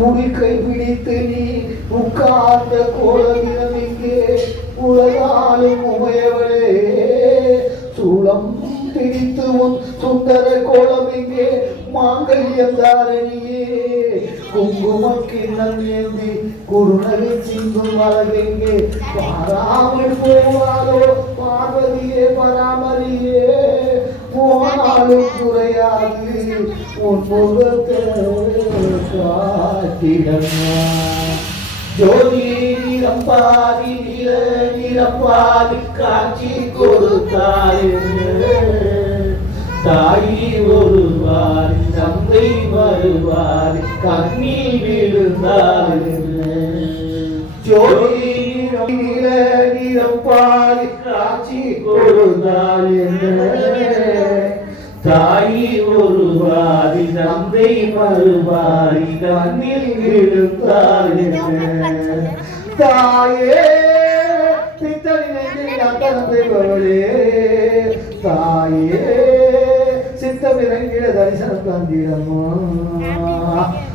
முடிக்கை பிடித்து நீ உட்கார்ந்த கோலமிடம் இங்கே உலகாலும் உமையவளே சூளம் பிடித்து உன் சுந்தர கோலம் இங்கே மாங்கல்யம் தாரணியே குங்குமம் கிண்ணம் ஏந்தி குருணகை சிந்தும் அழகெங்கே பாராமல் போவாரோ பார்வதியே பராமரியே போனாலும் குறையாது உன் முகத்தை காட்டிடமா ஜோதி நிரம்பாதி நில நிரம்பாதி காட்சி கொடுத்தாய் தாயி ஒருவார் தந்தை வருவார் கண்ணீர் விழுந்தார் ஜோதி நில நிரம்பாதி காட்சி கொடுத்தார் தாயி ஒருவாரி தந்தை மறுவாரி கண்ணில் விழுந்தார் தாயே பித்தனை தாயே சித்தமிறங்கிட தரிசனம் தந்திடமா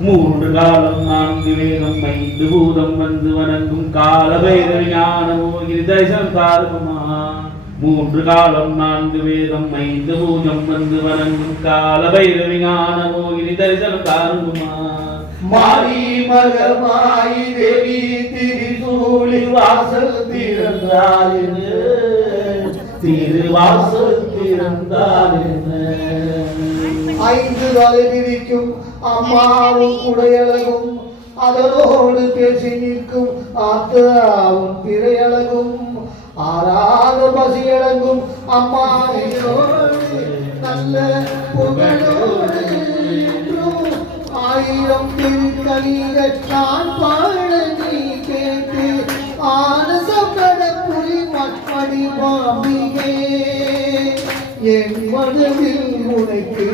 மூன்று காலம் 4 வேதம் 5 பூதம் வந்து வணங்கும் கால பைரவ ஞான மோகினி தரிசனம் தாருமா மூன்று காலம் 4 வேதம் 5 பூஜம் வந்து வணங்கும் கால பைரவி ஞான மோகினி தரிசனம் தாருமா மாரி மகமாயி தேவி திரிசூலி வாசல் திறந்தாள் திருவாசல் திறந்தாள் 5 தலை விரிக்கும் அம்மாவும் உடையழகும் அதனோடு பேசி நிற்கும் ஆத்தாவும் திரையழகும் ஆறாத பசியடங்கும் அம்மாவோடு நல்ல புகழோடு 1000 திருக்கலிகள் நான் பாட நீ கேட்டு ஆனந்தம் நடப்புரி மட்படி மாமியே என் மனதில் உனக்கு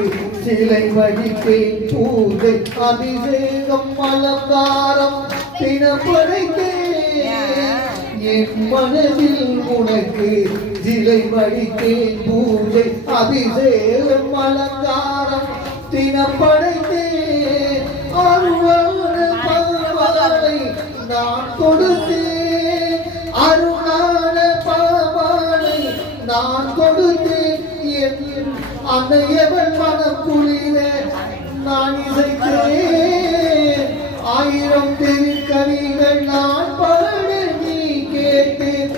சிலை வடிப்பேன் பூஜை அபிஷேகம் அலங்காரம் தினப்படைத்தேன் என் மனதில் உனக்கு சிலை வடித்தேன் பூஜை அபிஷேகம் அலங்காரம் தினப்படைத்தேன் அருளான பாவாலை நான் கொடுத்தேன் அருளான பாவாலை நான் கொடுத்தேன் என் அன்னையவன் மனம் குளிர நான் இசைத்தேன் 1000 திருக்கணிகள் நான் பாட நீ கேட்டேன்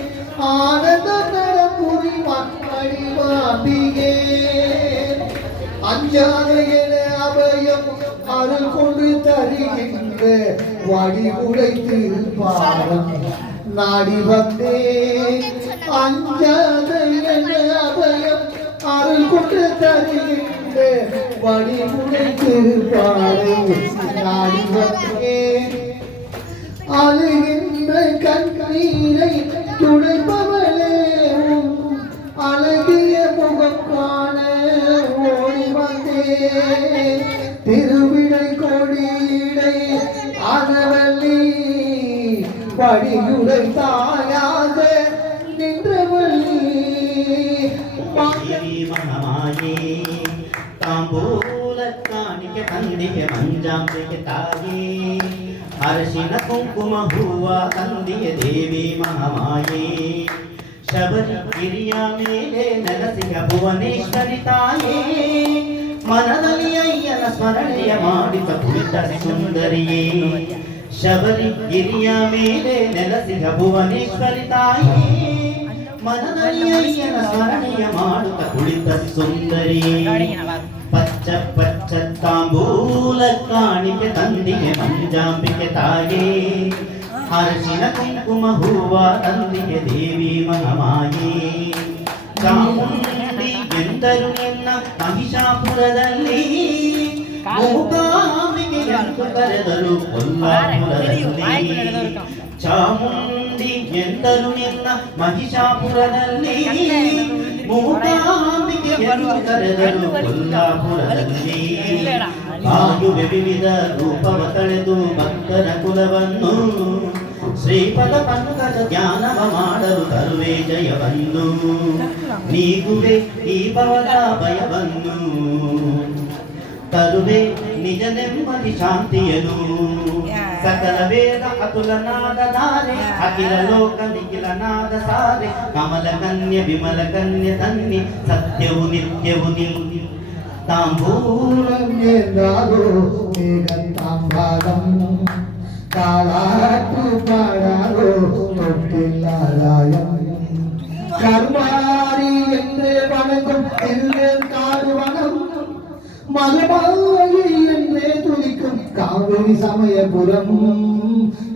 ஆனந்தம் நடப்புரி மண்மணி மாபிகே அஞ்சாத என அபயம் அருள் கொண்டு தருகின்ற வடி உடைத்து பாரம் நாடி வந்தேன் அஞ்சாத என அபயம் அருள் கொண்டு தருகின்ற வடி உடைத்து பாரம் நாடி வந்தேன் அழுகின்ற கண்ணீரை துடைப்பவளே அழகிய முகம் காண ஓடி வந்தேன் திருவிடை கொடியிடை அகவல்லி படியுடை தாயாக நின்றவள்ளி மகமாயே தாம்பூல காணிக்க தந்திய மஞ்சாம்பிக தாயே அரசின குங்கும ಹೂವ ತಂದಿಯ ದೇವಿ ಮಹಾಮಾಯೆ ಶಬರಿಗಿರಿಯ ಮೇಲೆ ನೆಲೆಸಿದ ಭುವನೇಶ್ವರಿ ತಾಯೇ ಮನದಲ್ಲಿ ಅಯ್ಯನ ಸ್ಮರಣೆಯ ಮಾಡಿದ ಪುಟ್ಟ ಸುಂದರಿಯೇ ಶಬರಿಗಿರಿಯ ಮೇಲೆ ನೆಲೆಸಿದ ಭುವನೇಶ್ವರಿ ತಾಯೇ ಮನದಲ್ಲಿ ಅಯ್ಯನ ಸ್ಮರಣೆಯ ಮಾಡುತ್ತ ಕುಳಿತ ಸುಂದರಿಯೇ ಪಚ್ಚ ಪಚ್ಚ ತಾಂಬೂಲ ಕಾಣಿಕೆ ತಂದಿಗೆ ಮಂಜಾಂಬಿಕೆ ತಾಯೇ ಅರಸಿನ ಕುಂಕುಮ ಹೂವ ತಂದಿಗೆ ದೇವಿ ಮಹಾಮಾಯೆ ಚಾಮುಂಡಿ ಎಂದರು ಎನ್ನ ಮಹಿಷಾಪುರದಲ್ಲಿ ಮೂಕಾಂಬಿಕೆ ಎಂದು ಕರೆದರು ಕೊಲ್ಲಾಪುರದಲ್ಲಿ ಚಾಮುಂಡಿ ಎಂದರು ಎನ್ನ ಮಹಿಷಾಪುರದಲ್ಲಿ ಮೂಕಾಂಬಿಕೆ ಎಂದು ಕರೆದರು ಕೊಲ್ಲಾಪುರದಲ್ಲಿ ಆಯುವೆ ವಿವಿಧ ರೂಪವ ತಳೆದು ಭಕ್ತರ ಕುಲವನ್ನು ಶ್ರೀಪದ ಪಂಕಜ ಧ್ಯಾನವ ಮಾಡಲು ತರುವೆ ಜಯವನ್ನು ನೀಗುವೆ ಈ ಭವದ ಭಯವನ್ನು ತರುವೆ ನಿಜ ನೆಮ್ಮದಿ ಶಾಂತಿಯನು ಸಕಲ ವೇದ ಅತುಲನಾದ ಧಾರೆ ಅಖಿಲ ಲೋಕ ನಿಖಿಲನಾದ ಸಾರೆ ಕಮಲ ಕನ್ಯ ವಿಮಲ ಕನ್ಯ ತನ್ನಿ ಸತ್ಯವು ನಿತ್ಯವು ನಿಲ್ ತಾಂಬೂಲಂ ಎಂದಾಗೋ ಮೇಘಂತಾಂಬಾಲಂ ಕಾಲಾಟು ಪಾಡಾಗೋ தொட்டில்லாதாயம் கர்மாரி என்றே வணங்கும் எல்லேல் காடுவனம் மதுமாயி என்றே துதிக்கும் காவிரி சமயபுரம்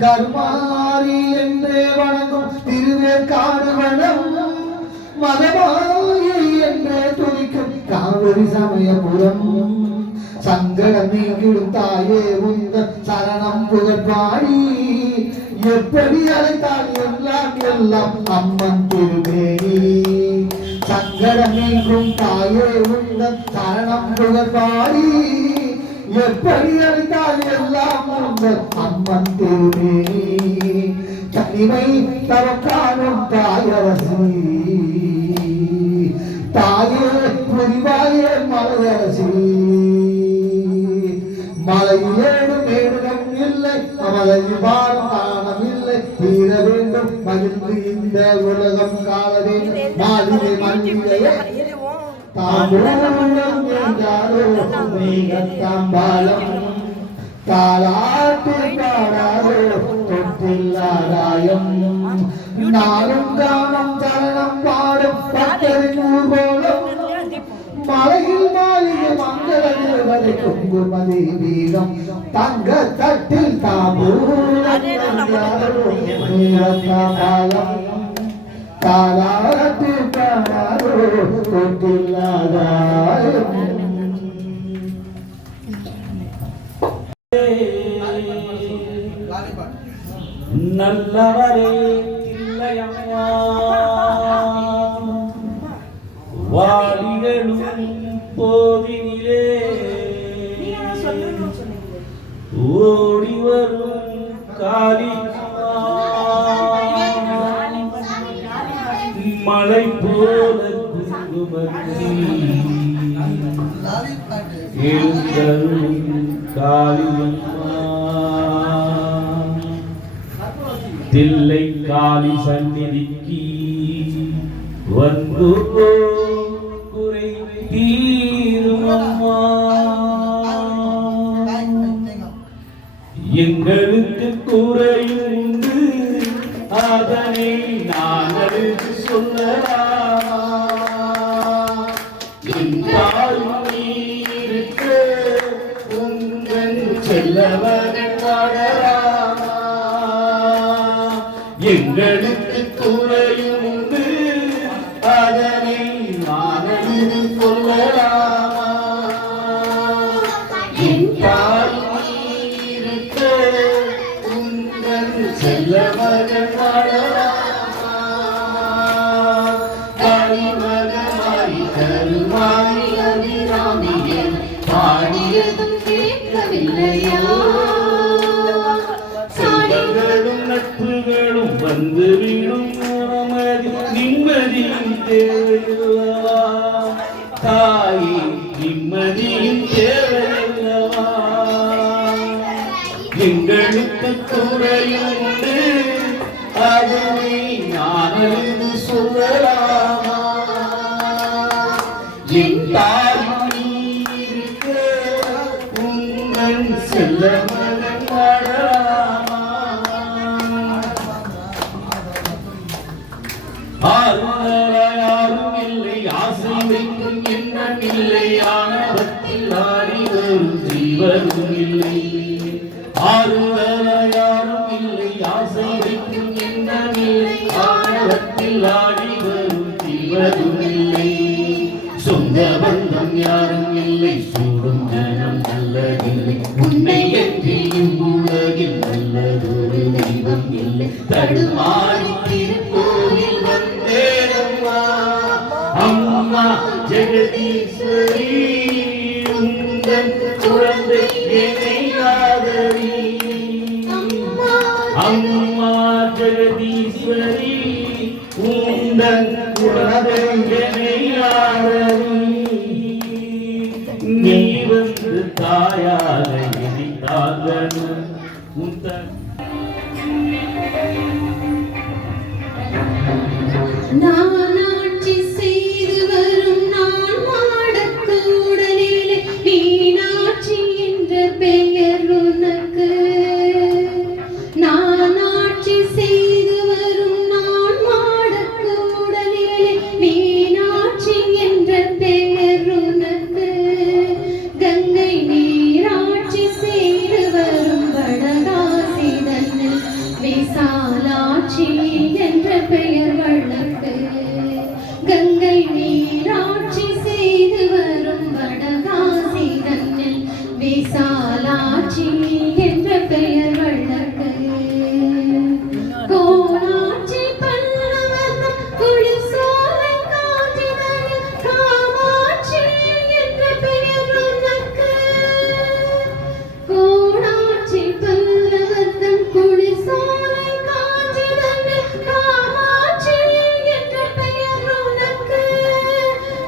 கர்மாரி என்றே வணங்கும் திருவேற்காடுவனம் மதமாயி என்றே துதிக்கும் காவிரி சமயபுரம் சங்கடம் நீங்கிடும் தாயே உந்த சரணம் புகழ்பாடி எப்படி அழைத்தால் எல்லாம் எல்லாம் அம்மன் திருமேனி சங்கடம் நீங்கும் தாயே உந்த சரணம் புகழ்பாடி எப்படி அழைத்தால் எல்லாம் உந்த அம்மன் திருமேனி தனிமை தவம் காணும் தாயரசி தாயே புரிவாயே மலரசி மலையிலேடும் மேடும் இல்லை மலையில் வாழும் காணம் இல்லை தீர வேண்டும் மகிழ்ந்து இந்த உலகம் காண வேண்டும் மாளிகை மல்லிகையே தாம்பூலம் என்றாரோ மேகத்தாம்பாலம் தாலாட்டு பாடாரோ தொட்டில்லாதாயம் நாளும் காணும் சரணம் பாடும் பக்தரின் ஊர்வலம் மலையில் மாளிகை மங்கள தேவதை குங்குமதி வீரம் தங்க தட்டில் தாம்பூலம் தாலாட்டு பாடாரோ தொட்டில்லாதாயம் நல்லவரே இல்லையம்மா வாலிகளும் போதினிலே ஓடி வரும் காளியம்மா மலை போல குங்குமத்தி எழுந்தருளும் காளியம்மா தில்லை காளி சந்நிதிக்கு வந்து குறை தீருமம்மா எங்களுக்கு குறையுண்டு அதனை நாங்களுக்கு சொல்லலாமா நீருக்கு உங்கள் செல்லவர்கள் வாழலாமா எங்களுக்கு குறையும் உண்டு அதனை நானது சொல்லலாமா என் தாய் இருக்க உங்கள் செல்லவர்கள் வாழலாமா கரிமகமாய் கருமாய் அபிராமியன் பாடியதும் கேட்கவில்லையா நட்புகளும் வந்து வீடும் நமது நிம்மதியும் தேவையல்லவா தாயே நிம்மதியும் தேவையல்லவா எங்களுக்கு குறையும் உண்டு அதனை நானது சொல்லலாமா என் தாய் இருக்க உங்கள் செல்ல மகன் வாழலாமா யாரும் இல்லை ஆசை வைக்கும் எண்ணம் இல்லை ஆணவத்தில் ஆடி வரும் ஜீவனும் இல்லை யாரும் இல்லை ஆசை வைக்கும் எண்ணம் இல்லை ஆணவத்தில் ஆடி வரும் ஜீவனும் இல்லை சொந்த பந்தம் யாரும் இல்லை சூடும் ஜனம் நல்லதில்லை உன்னை என்றும் உலகில் நல்லதொரு தெய்வம் இல்லை தடுமாறி திருக்கோவில் வந்தேனம்மா அம்மா ஜெகதீஸ்வரி உந்தன் குழந்தை என்னை ஆதரி அம்மா ஜெகதீஸ்வரி உந்தன் குழந்தை என்னை ஆதரி நீ வந்து எங்களுக்கு தாயாக இணைத்தார்கள் நான் ஆட்சி செய்து வரும் நான் மாடக்கூடலிலே மீனாட்சி என்ற பெயர் உனக்கு. நான் ஆட்சி செய்து வரும் நான் மாடக்கூடலிலே மீனாட்சி என்ற பெயர் உனக்கு. கங்கை நீராட்சி செய்து வரும் வடகாசி தன்னில் விசாலாட்சி என்ற பெயர் வழக்கு. கங்கை நீராட்சி செய்து வரும் வடகாசி தன்னில் விசாலாட்சி என்ற பெயர் வழக்கு. கோணாட்சி பல்லவர்தம் குளிர்சோலை காற்றிதழில் காமாட்சி என்ற பெயர் உனக்கு. கோணாட்சி பல்லவர்தம் குளிர்சோலை காற்றிதழில் காமாட்சி என்ற பெயர் உனக்கு.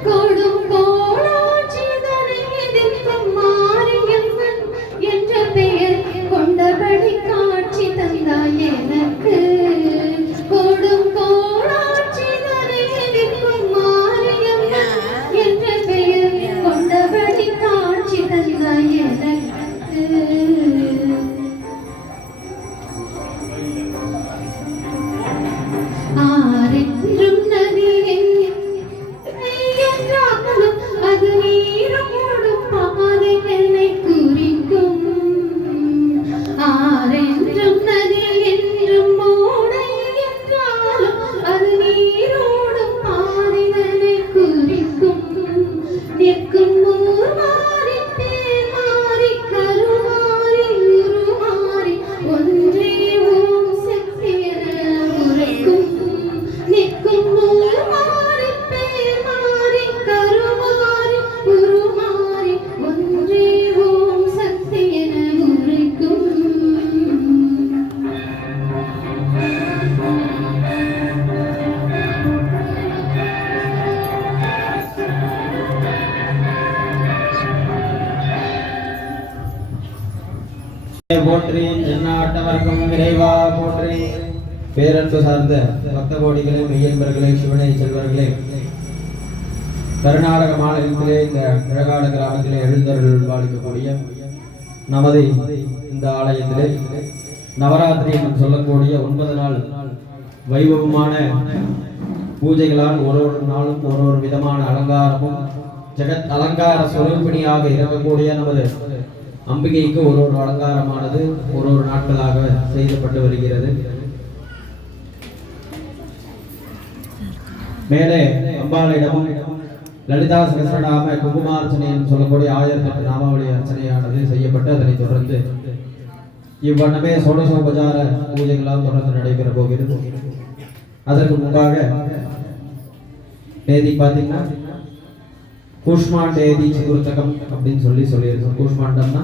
கொடும் கோணாட்சி தனை எதிர்க்கும் மாரியம்மன் என்ற பெயர் கொண்டபடி காட்சி தந்தாய் எனக்கு. கொடும் கோணாட்சி தனை எதிர்க்கும் மாரியம்மன் என்ற பெயர் கொண்டபடி காட்சி தந்தாய் எனக்கு. ஆரென்றும் நதி என்றாலும் அது நீரோடும் பாதை என்னை குறிக்கும். ஆரென்றும் நதி என்றும் ஓடை என்றாலும் அது நீரோடும் பாதை என்னை குறிக்கும். நிற்கும் ஊர் மாறி பேர் மாறி கருமாறி உருமாறி ஒன்றே ஓம் சக்தி என உரைக்கும். நிற்கும் ஊர் மாறி பேர் மாறி கருமாறி உருமாறி ஒன்றே ஓம் சக்தி என உரைக்கும். போற்றி எந்நாட்டவர்க்கும் இறைவா போற்றி. பேரன்பு சார்ந்த பக்த கோடிகளே, மெய்யன்பர்களே, சிவனை செல்வர்களே, கர்நாடக மாநிலத்திலே இந்த கிழகாடு கிராமத்திலே எழுந்தருள் பாலிக்கக்கூடிய நமது இந்த ஆலயத்திலே நவராத்திரி என்று சொல்லக்கூடிய 9 நாள் வைபவமான பூஜைகளால் ஒரு நாளும் ஒரு விதமான அலங்காரமும் ஜெகத் அலங்கார சுரூபிணியாக இருக்கக்கூடிய நமது அம்பிகைக்கு ஒரு அலங்காரமானது ஒரு நாட்களாக செய்யப்பட்டு வருகிறது. மேலே அம்பாளிடமும் லலிதா சகஸ்ரநாம குங்குமார்ச்சனை என்று சொல்லக்கூடிய 1008 நாமாவளி அர்ச்சனையானது செய்யப்பட்டு அதனைத் தொடர்ந்து இவ்வண்ணமே சோடசோபசார பூஜைகளால் தொடர்ந்து நடைபெற போகிறது. அதற்கு முன்பாக தேதி பார்த்தீங்கன்னா கூஷ்மாண்டேதி சதுர்த்தகம் அப்படின்னு சொல்லியிருக்கோம். கூஷ்மாண்டம்னா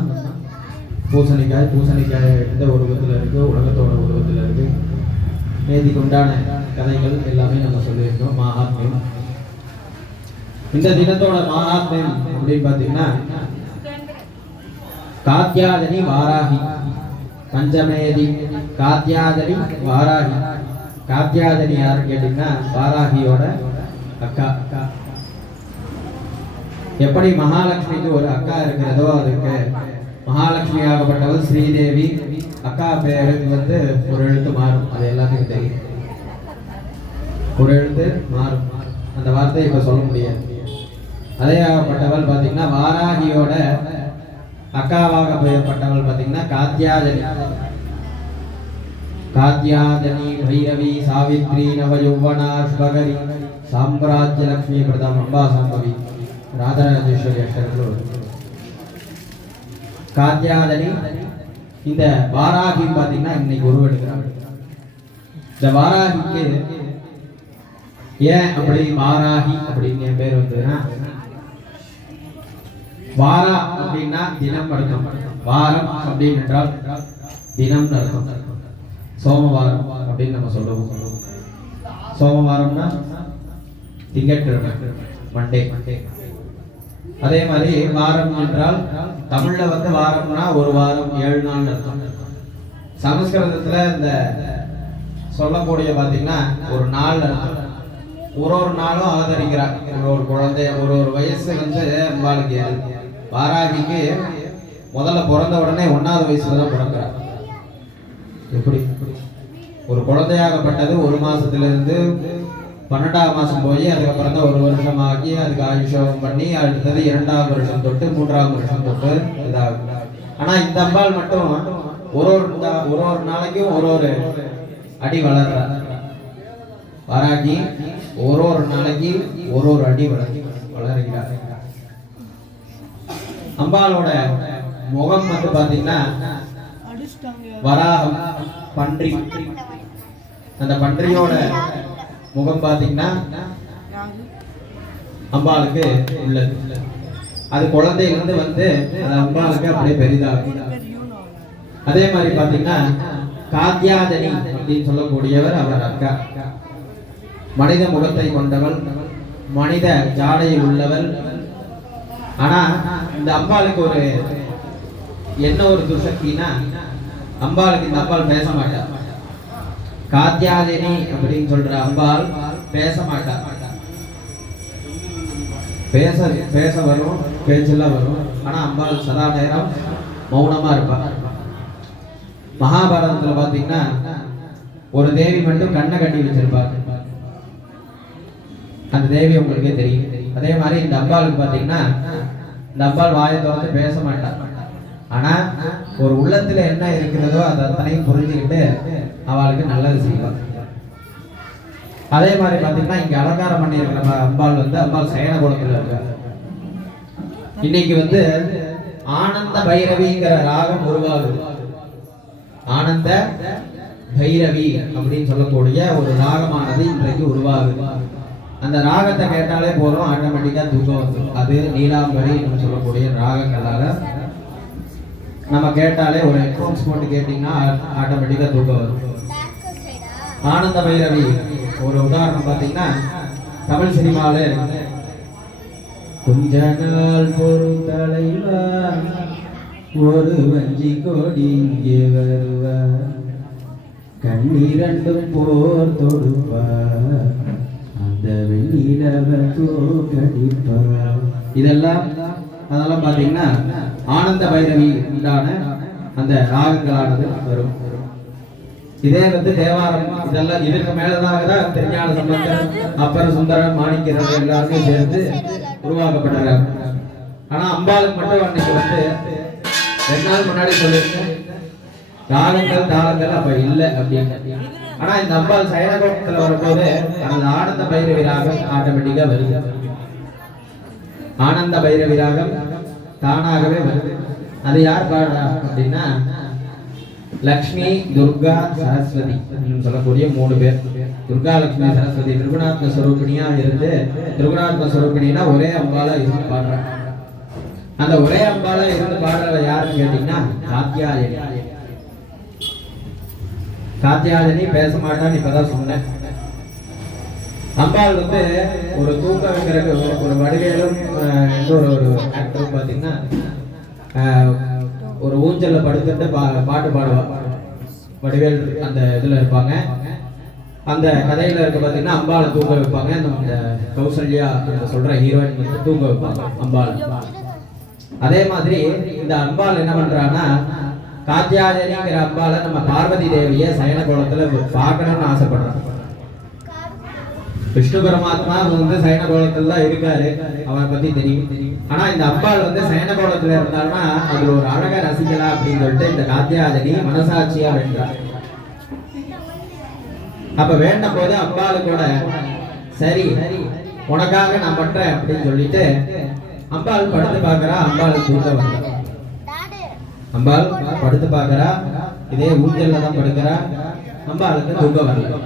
பூசணிக்காய். பூசணிக்காய் எந்த உருவத்தில் இருக்கு, உலகத்தோட உருவத்தில் இருக்கு. நேதிக்கு உண்டான கதைகள் எல்லாமே நம்ம சொல்லியிருக்கோம். மகாத்மியம். இந்த தினத்தோட மகாத்மியம் அப்படின்னு பார்த்தீங்கன்னா காத்யாதனி வாராகி பஞ்சமேதி. காத்யாதனி வாராகி. காத்யாதனி யாருன்னு கேட்டீங்கன்னா வாராகியோட அக்கா. எப்படி மகாலட்சுமிக்கு ஒரு அக்கா இருக்கிறதோ அதுக்கு மகாலட்சுமி ஆகப்பட்டவள் ஸ்ரீதேவி. அக்கா பேருக்கு வந்து ஒரு எழுத்து மாறும், அது எல்லாத்துக்கும் தெரியும். ஒரு எழுத்து மாறும், அந்த வார்த்தையை இப்ப சொல்ல முடியாது. அதே ஆகப்பட்டவள் பார்த்தீங்கன்னா வாராகியோட அக்காவாக பெயர்பட்டவள் பார்த்தீங்கன்னா காத்யாதனி. காத்யாதனி பைரவி சாவித்ரி நவயௌவனா ஸ்வகரி சாம்ராஜ்ய லட்சுமி பிரதம் அம்பா சாம்பவி ராஜராஜேஸ்வரி அஷ்டர்கள். காத்யாதனி இந்த வாராகி பார்த்தீங்கன்னா இன்னைக்கு உருவெடுக்கிறாங்க. இந்த வாராகிக்கு ஏன் அப்படி வாராகி அப்படின்னு என் பேர் வந்ததுன்னா, வாரா அப்படின்னா தினம் அர்த்தம். வாரம் அப்படின்னு என்றால் தினம் அர்த்தம். சோமவாரம் அப்படின்னு நம்ம சொல்லுவோம். சோமவாரம்னா திங்கட்கிழமை, மண்டே. அதே மாதிரி வாரம் என்றால் தமிழ்ல வந்து வாரம்னா ஒரு வாரம் 7 நாள் அர்த்தம். சமஸ்கிருதத்துல இந்த சொல்லக்கூடிய பாத்தீங்கன்னா ஒரு நாள் அர்த்தம். ஒரு நாளும் அவதரிக்கிறார். ஒரு குழந்தை ஒரு வயசு வந்து அம்பாளுக்கு வாராகிக்கு முதல்ல பிறந்த உடனே 1வது வயசுல தான் பிறக்கிறார். எப்படி ஒரு குழந்தையாகப்பட்டது 1 மாசத்திலிருந்து 12ஆம் மாசம் போய் அதுக்கப்புறம் தான் 1 வருஷம் ஆகி அதுக்கு ஆயுஷம் பண்ணி அடுத்தது 2ஆம் வருஷம் தொட்டு 3ஆம் வருஷம் தொட்டு இதாகும். ஆனா இந்த அம்பாள் மட்டும் ஒரு நாளைக்கும் ஒரு அடி வளர்றார். வாராகி ஒரு நாளைக்கு ஒரு அடி வளர்கிறார். அம்பாளோட முகம் வந்து பாத்தீங்கன்னா வராகம் பன்றி. அந்த பன்றியோட முகம் பாத்தீங்கன்னா அம்பாளுக்கு உள்ளது. அது குழந்தையிலிருந்து வந்து அது அம்பாளுக்கு அப்படியே பெரிதாகும். அதே மாதிரி பாத்தீங்கன்னா காத்யாதனி அப்படின்னு சொல்லக்கூடியவர் அவர் அக்கா. மனித முகத்தை கொண்டவள், மனித ஜாடையில் உள்ளவள். ஆனா இந்த அம்பாளுக்கு ஒரு துசக்தினா அம்பாளுக்கு இந்த அம்பாள் பேச மாட்டார். காத்யாதினி அப்படின்னு சொல்ற அம்பாள் பேச மாட்டார். பேச வரும், பேச்செல்லாம் வரும். ஆனா அம்பாள் சதா நேரம் மௌனமா இருப்பார். மகாபாரதத்துல பாத்தீங்கன்னா ஒரு தேவி மட்டும் கண்ணை கட்டி வச்சிருப்பார். அந்த தேவி உங்களுக்கே தெரியும். அதே மாதிரி இந்த அம்பாளுக்கு பாத்தீங்கன்னா இந்த அம்பாள் வாயை திறந்து பேச மாட்டார். ஆனா ஒரு உள்ளத்துல என்ன இருக்கிறதோ அதை அத்தனையும் புரிஞ்சுக்கிட்டு அவளுக்கு நல்லது செய்வார். அதே மாதிரி பாத்தீங்கன்னா இங்க அலங்காரம் பண்ணி இருக்கிற அம்பாள் வந்து அம்பாள் சயன குலத்துல இருக்கார். இன்னைக்கு வந்து ஆனந்த பைரவிங்கிற ராகம் உருவாகுது. ஆனந்த பைரவி அப்படின்னு சொல்லக்கூடிய ஒரு ராகமானது இன்றைக்கு உருவாகுது. அந்த ராகத்தை கேட்டாலே போதும், ஆட்டோமேட்டிக்கா தூக்கம் வந்துடும். அது நீலாம்பரி சொல்லக்கூடிய ராகங்களால நம்ம கேட்டாலே ஒரு ஹெட்ஃபோன்ஸ் போட்டு கேட்டீங்கன்னா ஆட்டோமேட்டிக்கா தூக்கம் வரும். ஆனந்த பைரவி ஒரு உதாரணம் பார்த்தீங்கன்னா தமிழ் சினிமாவில இருக்கு. கொஞ்ச நாள் பொறுத்தலைவா ஒரு வஞ்சி கோடி இங்கே வருவா, கண்ணீரண்டும் போர் தொடுப்பா, அந்த வெண்ணிலவ தோக்கடிப்பா. அதெல்லாம் பாத்தீங்கன்னா ஆனந்த பைரவி உண்டான அந்த ராகங்களானது வரும். இதே வந்து தேவாரம் இதெல்லாம் இதுக்கு மேலதான் திருஞான சம்பந்தர், அப்பர் சுந்தரர், மாணிக்கர் எல்லாருமே சேர்ந்து உருவாக்கப்பட்டாங்க. ஆனா அம்பாளுக்கு மட்டும் அன்னைக்கு வந்து 2 நாள் முன்னாடி சொல்லியிருக்கேன் ராகங்கள் தாளங்கள் அப்ப இல்லை அப்படின்னு. ஆனா இந்த அம்பாள் சயனகோலத்துல வரும்போது அந்த ஆனந்த பைரவி ராகம் ஆட்டோமேட்டிக்கா வருது. ஆனந்த பைரவி ராகம் தானாகவே வருது. அது யார் பாடுறா அப்படின்னா லக்ஷ்மி, துர்கா, சரஸ்வதி சொல்லக்கூடிய 3 பேர். துர்கா, லக்ஷ்மி, சரஸ்வதி திரிகுணாத்ம ஸ்வரூபிணியா இருந்து, திரிகுணாத்ம ஸ்வரூபிணினா ஒரே அம்பாலா இருந்து பாடுறாங்க. அந்த ஒரே அம்பாலா இருந்து பாடுறவ யாருன்னு கேட்டீங்கன்னா காத்யாயனி. காத்யாயனி பேச மாட்டான்னு இப்பதான் சொன்னேன். அம்பாள் வந்து ஒரு தூக்க வைக்கிறக்கு ஒரு வடிவேலும் ஒரு ஆக்டரும் பாத்தீங்கன்னா ஒரு ஊஞ்சல்ல படுத்துட்டு பாட்டு பாடுவா. வடிவேல் அந்த இதுல இருப்பாங்க. அந்த கதையில இருக்க பாத்தீங்கன்னா அம்பாளை தூக்க வைப்பாங்க. அந்த கௌசல்யா சொல்ற ஹீரோயின் வந்து தூக்க வைப்பாங்க அம்பாள். அதே மாதிரி இந்த அம்பாள் என்ன பண்றான்னா காத்யாயனிங்கிற அம்பாளை நம்ம பார்வதி தேவிய சயன கோலத்துல பார்க்கணும்னு ஆசைப்படுறாங்க. விஷ்ணு பரமாத்மா வந்து சயன கோலத்துல தான் இருக்காரு, அவரை பத்தி தெரியும். ஆனா இந்த அம்பாள் வந்து சயன கோலத்துல இருந்தாலும்னா அதுல ஒரு அழகா ரசிக்கலாம் அப்படின்னு சொல்லிட்டு இந்த காத்யாயனி மனசாட்சியா வேண்டார். அப்ப வேண்டும் போது அம்பாளு கூட சரி உனக்காக நான் பண்றேன் அப்படின்னு சொல்லிட்டு அம்பாள் படுத்து பாக்குறா. அம்பாள் தூக்க வந்தா. அம்பாள் படுத்து பாக்குறா. இதே ஊஞ்சல்ல தான் படுக்கிறா. அம்பாளுக்கு தூக்க வரல.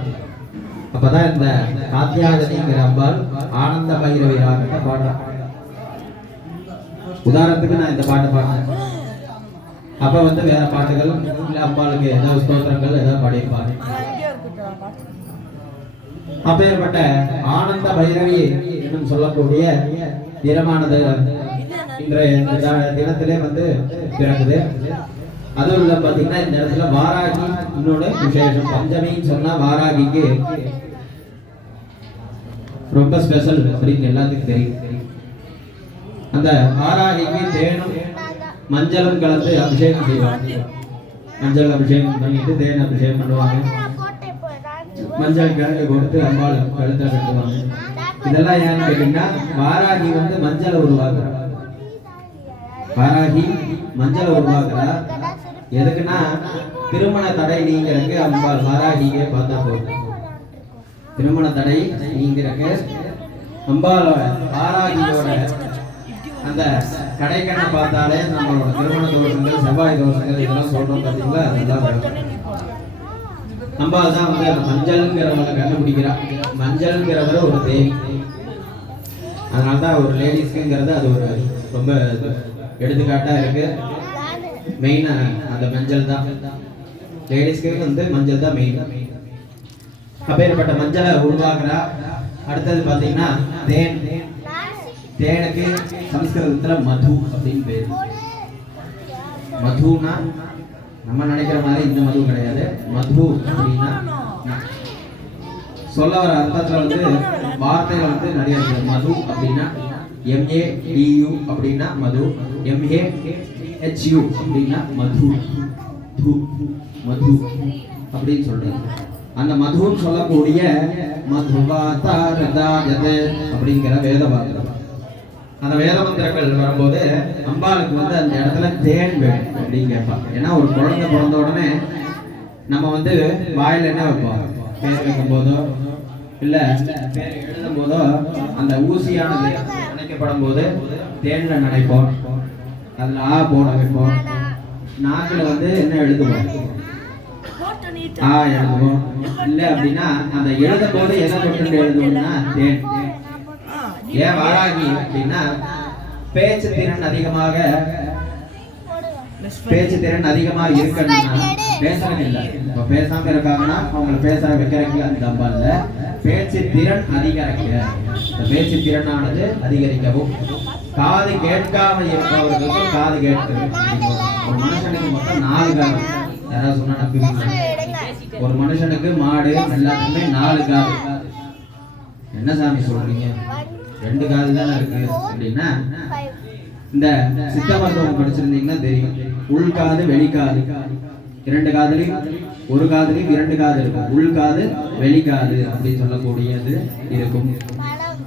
அப்பதான் இந்த காத்யாயனிங்கிற அம்பாள் ஆனந்த பைரவி ராகத்தை பாடுறா. உதாரணத்துக்கு நான் இந்த பாட்டை பாடுறேன். அப்ப வந்து வேற பாட்டுகள் இல்ல அம்பாளுக்கு ஏதாவது ஸ்தோத்திரங்கள் ஏதாவது பாடியிருப்பாங்க. அப்பேற்பட்ட ஆனந்த பைரவி என்னும் சொல்லக்கூடிய திறமானது இன்றைய தினத்திலே வந்து பிறக்குது. அதுவும் இல்லை பார்த்தீங்கன்னா இந்த இடத்துல வாராகி இன்னொரு விசேஷம். பஞ்சமின்னு சொன்னா வாராகிக்கு ரொம்ப ஸ்பெஷல் அப்படின்னு எல்லாத்துக்கும் தெரியும். அந்த வாராகிக்கு தேனும் மஞ்சளும் கலந்து அபிஷேகம் செய்வாங்க. மஞ்சள் அபிஷேகம் பண்ணிட்டு தேன் அபிஷேகம் பண்ணுவாங்க. மஞ்சள் கிழங்கு கொடுத்து அம்பாள் கழுத்தை கட்டுவாங்க. இதெல்லாம் ஏன்னு கேட்டீங்கன்னா வாராகி வந்து மஞ்சளை உருவாக்குறா. வாராகி மஞ்சளை உருவாக்குறா எதுக்குன்னா திருமண தடை நீங்கிறதுக்கு அம்பாள் வாராகியே பார்த்தா போதும். திருமண தடை நீங்கிறதுக்கு அம்பாளோட வாராகியோட அந்த கடைக்கண்ணை பார்த்தாலே நம்மளோட திருமண தோஷங்கள் செவ்வாய் தோஷங்கள் இதெல்லாம் சொல்றோம் பார்த்தீங்களா, அதெல்லாம் வரும். அம்பாள் தான் வந்து அந்த மஞ்சள்ங்கிறவங்களை கண்டுபிடிக்கிறா. மஞ்சள்ங்கிறவரை ஒரு தேவி, அதனால்தான் ஒரு லேடிஸ்க்குங்கிறது அது ஒரு ரொம்ப எடுத்துக்காட்டா இருக்கு. மெயினா அந்த மஞ்சள் தான் லேடிஸ்க்கு வந்து மஞ்சள் தான் மெயின். அப்பேற்பட்ட மஞ்சளை உருவாக்குறா. அடுத்தது பார்த்தீங்கன்னா தேன். தேனுக்கு சமஸ்கிருதத்துல மது அப்படின்னு பேரு. மதுனா நம்ம நினைக்கிற மாதிரி இந்த மது கிடையாது. மது அப்படின்னா சொல்ல வர அர்த்தத்துல வந்து வார்த்தைகள் வந்து நிறைய இருக்கு. மது அப்படின்னா MADU அப்படின்னா மது, MAHU அப்படின்னா மது, மது அப்படின்னு சொல்றீங்க. அந்த மதுன்னு சொல்லக்கூடிய மதுவாதாரதாயதே அப்படிங்கிற வேத மந்திரம். அந்த வேத மந்திரங்கள் வரும்போது அம்பாளுக்கு வந்து அந்த இடத்துல தேன் வேணும் அப்படின்னு கேட்பாங்க. ஏன்னா ஒரு குழந்தை பிறந்த உடனே நம்ம வந்து வாயில என்ன வைப்போம், பேர் வைக்கும் போதோ இல்ல பேர் எழுதும் போதோ அந்த ஊசியானது நினைக்கப்படும் போது தேன்ல நினைப்போம். அதுல ஆ போட வைப்போம். நாக்குல வந்து என்ன எழுதுவோம், ஆ எழுதுவோம். இல்ல அப்படின்னா அந்த எழுதும் போது எதை தொட்டு எழுதுவோம்னா தேன். ஏன் வாராகி அப்படின்னா பேச்சு திறன் அதிகமாக இருக்கணும்னா பேசுறது இல்லை. இப்போ பேசாம இருக்காங்கன்னா அவங்களை பேச வைக்கிறதுக்கு அந்த அம்பால்ல பேச்சு திறன் அதிகரிக்க. இந்த பேச்சு திறனானது அதிகரிக்கவும் காது கேட்காம இருப்பவர்களுக்கு காது கேட்கிறது. ஒரு மனுஷனுக்கு மொத்தம் 4 காது. யாராவது சொன்னா நம்புவீங்க? ஒரு மனுஷனுக்கு மாடு எல்லாத்துக்குமே 4 காது. என்ன சாமி சொல்றீங்க, 2 காது தானே இருக்கு அப்படின்னா, இந்த சித்த மருத்துவம் படிச்சிருந்தீங்கன்னா தெரியும். உள்காது வெளிக்காது, 2 காதுலையும் ஒரு காதுலையும் 2 காது இருக்கும். உள்காது வெளிக்காது அப்படின்னு சொல்லக்கூடியது இருக்கும்.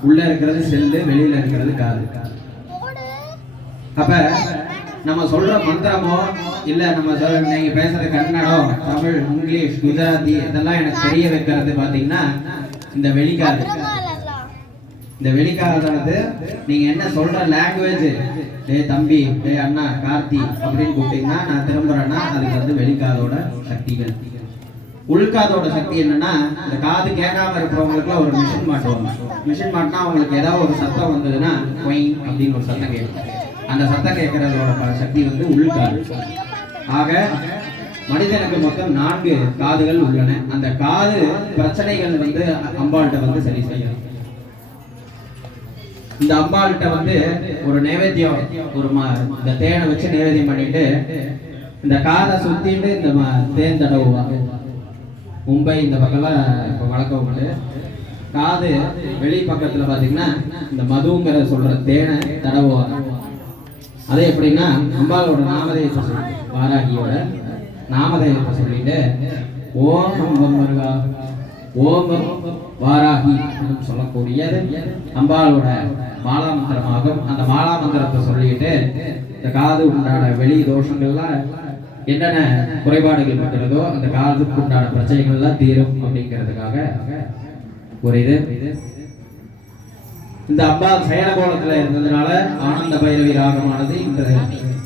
உள்ள இருக்கிறது செல்லு, வெளியில இருக்கிறது காது. அப்ப நம்ம சொல்ற மந்திரமோ இல்ல நம்ம நீங்க பேசுற கன்னடம், தமிழ், இங்கிலீஷ், குஜராத்தி இதெல்லாம் எனக்கு தெரிய வைக்கிறது பாத்தீங்கன்னா இந்த வெளிக்காது. இந்த வெளிக்காதானது நீங்க என்ன சொல்ற லாங்குவேஜ், டேய் தம்பி, டேய் அண்ணா, கார்த்தி அப்படின்னு கூப்பிட்டீங்கன்னா நான் திரும்புறேன்னா அதுக்கு வந்து வெளிக்காதோட சக்திகள். உள்காதோட சக்தி என்னன்னா, இந்த காது கேட்காம இருக்கிறவங்களுக்கு ஒரு மிஷின் மாட்டுவாங்க. மிஷின் மாட்டினா அவங்களுக்கு ஏதாவது ஒரு சத்தம் வந்ததுன்னா கொயின் அப்படின்னு ஒரு சத்தம் கேட்கும். அந்த சத்தம் கேட்கறதோட சக்தி வந்து உள்காது. ஆக மனிதனுக்கு மொத்தம் 4 காதுகள் உள்ளன. அந்த காது பிரச்சனைகள் வந்து அம்பாள்கிட்ட வந்து சரி செய்யும். இந்த அம்பாள்கிட்ட வந்து ஒரு நைவேத்தியம், ஒரு இந்த தேனை வச்சு நைவேத்தியம் பண்ணிட்டு இந்த காதை சுத்திட்டு இந்த தேன் தடவுவாங்க. மும்பை இந்த பக்கம்லாம் இப்போ வழக்கம் உண்டு. காது வெளி பக்கத்துல பாத்தீங்கன்னா இந்த மதுங்கிற சொல்ற தேனை தடவுவாங்க. அதே எப்படின்னா அம்பாளோட நாமதேயத்தை சொல்லி, வாராகியோட நாமதேயத்தை சொல்லிட்டு ஓம் அம்பம் முருகா, ஓம் வாராகி சொல்லக்கூடியது அம்பாளோட மாலா மந்திரமாகும். அந்த மாலா மந்திரத்தை சொல்லிட்டு இந்த காது உண்டான வெளி தோஷங்கள்லாம் என்னென்ன குறைபாடுகள் இருக்கிறதோ அந்த காதுக்கு உண்டான பிரச்சனைகள்லாம் தீரும் அப்படிங்கிறதுக்காக ஒரு இது. இந்த அம்பாள் சயன கோலத்துல இருந்ததுனால ஆனந்த பைரவி ராகமானது இன்று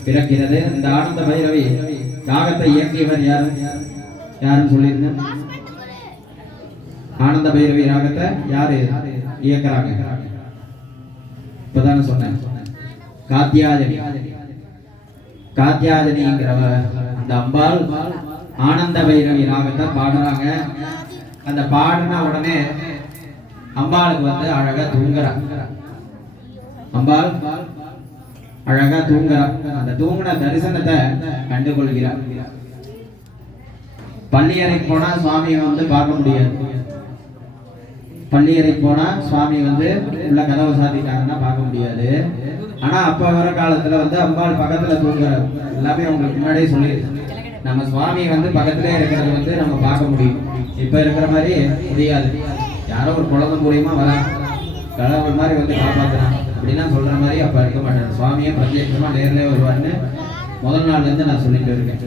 பிறக்கிறது. இந்த ஆனந்த பைரவி ராகத்தை இயக்கியவர் யாருன்னு சொல்லியிருந்தேன். ஆனந்த பைரவி ராகத்தை யாரு இயக்குறாங்க? இப்பதானே சொன்னேன், காத்தியாஜனி. காத்தியாஜனிங்கிறவ அந்த அம்பாள் ஆனந்த பைரவி ராகத்தை பாடுறாங்க. அந்த பாடின உடனே அம்பாளுக்கு வந்து அழகா தூங்குறாங்க. அம்பாள் அழகா தூங்குறான். அந்த தூங்கின தரிசனத்தை கண்டுகொள்கிறார். பள்ளியறைக்கு போனா சுவாமியை வந்து பார்க்க முடியாது. பள்ளியறைக்கு போனா சுவாமி வந்து உள்ள கதவை சாத்திட்டாங்கன்னா பார்க்க முடியாது. ஆனா அப்ப வர காலத்துல வந்து அம்பாள் பக்கத்துல தூங்குறாரு. எல்லாமே உங்களுக்கு முன்னாடியே சொல்லியிருக்கு. நம்ம சுவாமி வந்து பக்கத்திலே இருக்கிறது வந்து நம்ம பார்க்க முடியும். இப்ப இருக்கிற மாதிரி முடியாது. யாரோ ஒரு குழந்தை மூலியமா வரான், கடவுள் மாதிரி வந்து காப்பாத்துறான் அப்படின்னா சொல்ற மாதிரி அப்ப இருக்க மாட்டேன். சுவாமியே பிரத்யேகமா நேர்லயே வருவார்னு முதல் நாள்ல இருந்து நான் சொல்லிட்டு இருக்கேன்.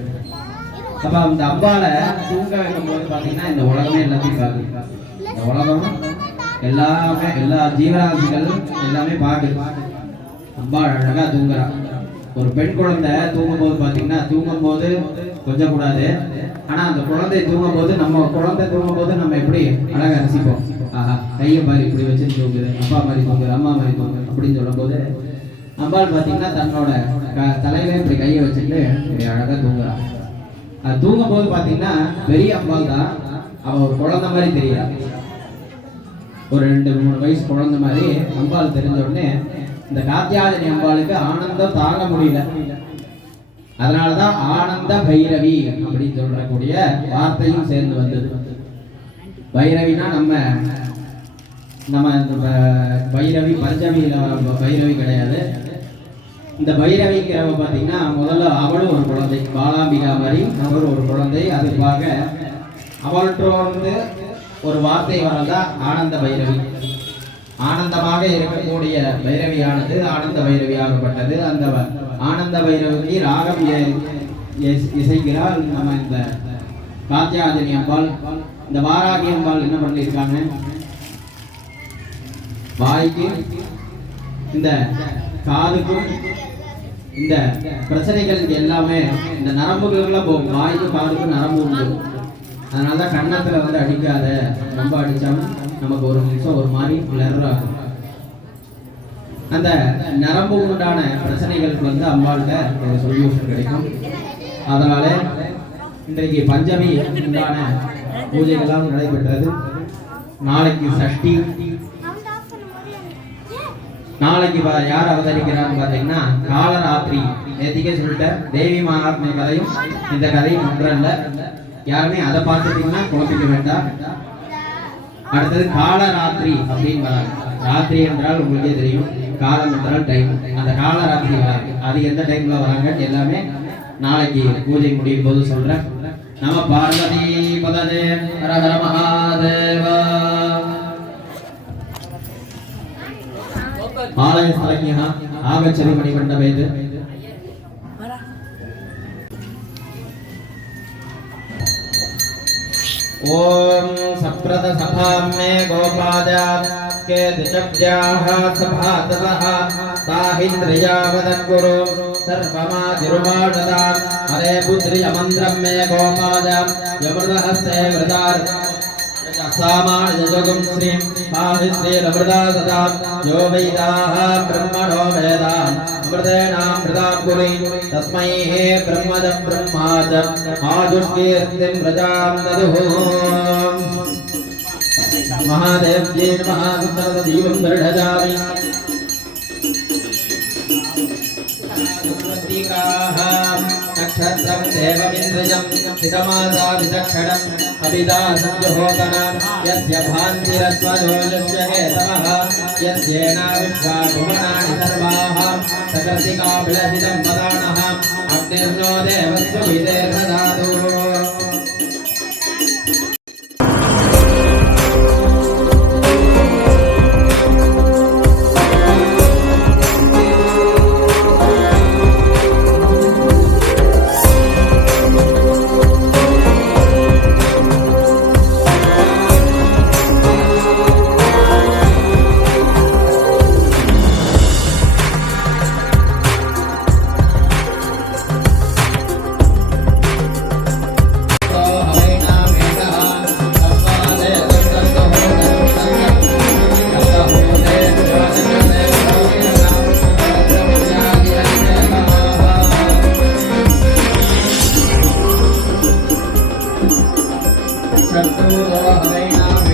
அப்ப அந்த அம்பாலை தூங்க வைக்கும் போது பாத்தீங்கன்னா இந்த உலகமே எல்லாத்தையும் பார்க்குது. இந்த உலகம் எல்லாமே எல்லா ஜீவராசிகள் எல்லாமே பார்க்குது. அம்பாள் அழகா தூங்குறா. ஒரு பெண் குழந்தை தூங்கும் போது பாத்தீங்கன்னா தூங்கும் போது கொஞ்சம் கூடாது. ஆனா அந்த குழந்தை தூங்கும் போது நம்ம குழந்தை தூங்கும் போது நம்ம எப்படி அழகா ரசிப்போம். ஆஹா, கையை மாதிரி இப்படி வச்சு தூங்குது, அப்பா மாதிரி தூங்குது, அம்மா மாதிரி தூங்குது அப்படின்னு சொல்லும் போது அம்பாள் பாத்தீங்கன்னா தன்னோட தலையில இப்படி கையை வச்சுட்டு இப்படி அழகா தூங்குறா. அது தூங்கும் போது பாத்தீங்கன்னா பெரிய அம்பாள் தான். அவ ஒரு குழந்தை மாதிரி தெரியா. ஒரு 2-3 வயசு குழந்தை மாதிரி அம்பாள் தெரிஞ்ச உடனே இந்த காத்தியாயனி அம்பாளுக்கு ஆனந்தம் தாங்க முடியல. அதனாலதான் ஆனந்த பைரவி அப்படின்னு சொல்லக்கூடிய வார்த்தையும் சேர்ந்து வந்தது. பைரவினா நம்ம இந்த பைரவி பஞ்சமியில பைரவி கிடையாது. இந்த பைரவிங்கிறவ பார்த்தீங்கன்னா முதல்ல அவளும் ஒரு குழந்தை, பாலாம்பிகா மாதிரி அவரும் ஒரு குழந்தை. அதுக்காக அவள்கிட்ட ஒரு வார்த்தை வரதான் ஆனந்த பைரவி. ஆனந்தமாக இருக்கக்கூடிய பைரவியானது ஆனந்த பைரவி ஆகப்பட்டது. அந்த ஆனந்த பைரவிக்கு ராகம் இசைக்கிறாள் நம்ம இந்த காத்தியாயனி அம்பாள். இந்த வாராகி அம்பாள் என்ன பண்ணியிருக்காங்க, வாய்க்கு இந்த காதுக்கும் இந்த பிரச்சனைகள் எல்லாமே இந்த நரம்புகளுக்குள்ள போகும். வாய்க்கு காதுக்கும் நரம்பு உண்டு. அதனாலதான் கன்னத்துல வந்து அடிக்காத, ரொம்ப அடிச்சாலும் நமக்கு ஒரு நிமிஷம் ஒரு மாதிரி கிளறாகும். அந்த நரம்பு உண்டான பிரச்சனைகளுக்கு வந்து அம்பாள்கிட்ட ஒரு சொல்யூஷன் கிடைக்கும். அதனால இன்றைக்கு பஞ்சமி உண்டான பூஜைகள்லாம் நடைபெற்றது. நாளைக்கு சஷ்டி. நாளைக்கு யார் அவதரிக்கிறான்னு பார்த்தீங்கன்னா காலராத்திரி. நேற்றுக்கே சொல்லிட்டேன், தேவி மகாத்மிய கதையும் இந்த கதையும் ஒன்றல்ல. யாருமே அதை பார்த்துட்டீங்கன்னா குழப்பிக்க வேண்டாம். அடுத்தது காலராத்திரி அப்படின்னு வராங்க. ராத்திரி என்றால் உங்களுக்கே தெரியும், காலம் என்றால் டைம். அந்த காலராத்திரி வராங்க. அது எந்த டைம்ல வராங்க எல்லாமே நாளைக்கு பூஜை முடியும் போது சொல்றேன். நம பார்வதி பததே ஹர ஹர மகாதேவா. ஆலய ஸ்தலஜ்ஞः ஆகச்சதி மணிமண்டபேது. ओम सप्रद सभां मे गोपादा के दिशब्द्याः सभातवः ताहिन्द्रियावदकुरु सर्वमादिरुवाडदा हरे पुत्रि मंत्रं मे गोपादा यमृतहस्ते वृदार सामान्यजगुं श्रीं पाहि श्रीरमृदा सदा यो वैदाः ब्रह्मणो वेदान् अमृतेनामृतां पुरीं तस्मै ब्रह्मज ब्रह्माज आजुष्कीर्तिं व्रजां ददुः। महादेव्यै नमः। दीपं दर्शयामि। नक्षत्रं देवमिन्द्रियं हितमासा विचक्षणम् अभिदासं जुहोतनं यस्य भान्तिरस्वजोजस्य केतवः यस्येना विश्वा भुवनानि सर्वाः सकृतिकाभिलषितं वदानः अग्निर्नो देवस्य विदेर्दधातु। Hare